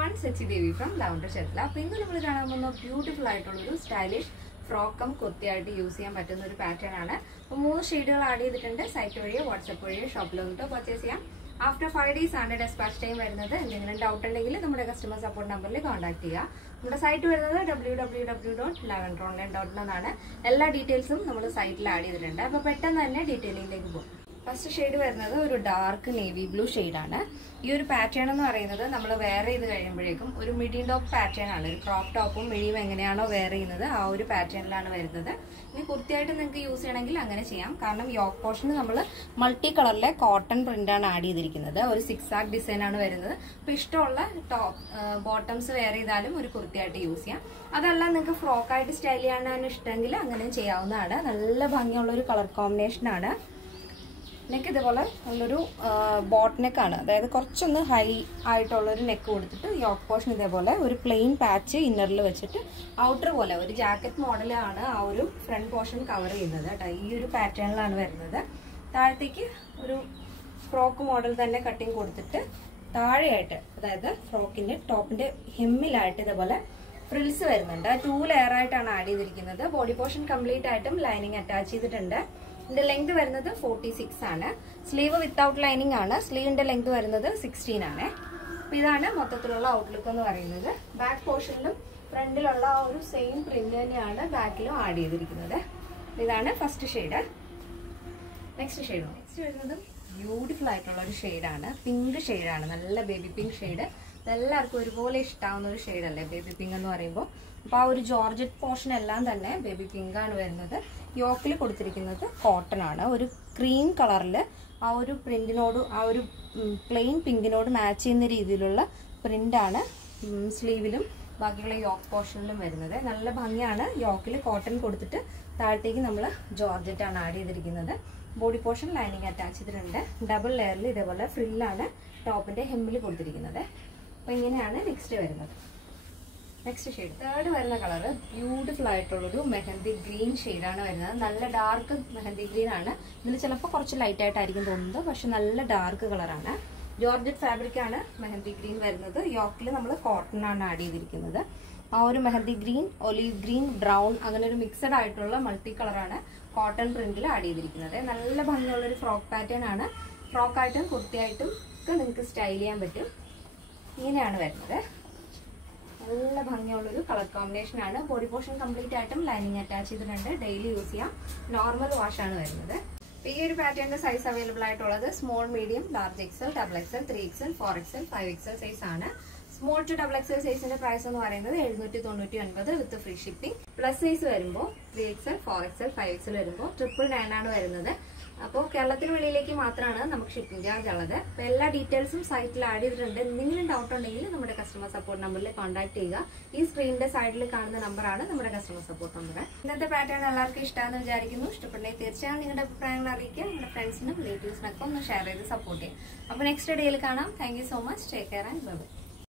everyone, Sachi Devi from Lavender Chetla. Now, we will see a beautiful, stylish frock and kurti use a pattern. More shades add site WhatsApp shop purchase. After 5 days, dispatch time doubt customer support number contact our site www.lavenderonline.com. All details on site detailing. First shade is a dark navy blue shade. This pattern is a midi top pattern. Crop top and midi wear pattern. This kurti use the yoke portion is multicolor cotton print added. Zigzag design top bottoms wear kurti use. That's a frock style color combination. Neck is a bot neck. There is a high neck. Yoke portion is a plain patch inner outer jacket model front portion cover. This pattern is frock model cutting. Frock top hem frills. 2 layer body portion complete item lining attached. The length is 46. Sleeve without lining. Sleeve length is 16. This is the outlook. Back portion front same print back added. This is the first shade. Next shade. Next is beautiful shade. Pink shade. Baby pink shade. Shade baby pink. Now, Georgette portion is baby pink. Yoke is cotton. Cream color. Print plain pink match print sleeve yoke portion. Yoke cotton Georgette added. Body portion lining attached. Double layer frill top hem. Next next shade. Third color beautiful mehendi green shade. Dark mehendi green. This is light but dark color. Georgette fabric mehendi green. Yoke cotton added. Mehendi green, olive green, brown mixed multicolor cotton print added. This frock pattern. Frock item, kurti item, style. This is color combination. Body portion complete item lining attached daily use normal wash. This pattern size available small, medium, large XL, double XL, 3XL, 4XL, 5XL size. Small to double XL size price is with the free shipping. Plus size 3XL, 4XL, 5XL 999. അപ്പോൾ കേരളത്തിന് വെളിയിലേക്ക് മാത്രമാണ് നമുക്ക് shipping charge ഉള്ളത്. അപ്പോൾ എല്ലാ ഡീറ്റെയിൽസും സൈറ്റിൽ ആഡ് ചെയ്തിട്ടുണ്ട്. എന്തെങ്കിലും ഡൗട്ട് ഉണ്ടെങ്കിൽ നമ്മുടെ കസ്റ്റമർ സപ്പോർട്ട് നമ്പറിൽ കോൺടാക്ട് ചെയ്യുക. ഈ സ്ക്രീനിന്റെ സൈഡിൽ കാണുന്ന നമ്പറാണ് നമ്മുടെ കസ്റ്റമർ സപ്പോർട്ട് നമ്പർ. ഇന്നത്തെ പാറ്റേൺ എല്ലാവർക്കും ഇഷ്ടമാണെന്ന് വിചാരിക്കുന്നു. ഇഷ്ടപ്പെട്ടെങ്കിൽ തീർച്ചയായും നിങ്ങളുടെ അഭിപ്രായങ്ങൾ അറിയിക്കുക. നിങ്ങളുടെ ഫ്രണ്ട്സിനും റിലേറ്റീവ്സിനൊക്കെ ഒന്ന് ഷെയർ ചെയ്ത് സപ്പോർട്ട് ചെയ്യുക. അപ്പോൾ നെക്സ്റ്റ് ഡേയിൽ കാണാം. Thank you so much. Take care and by.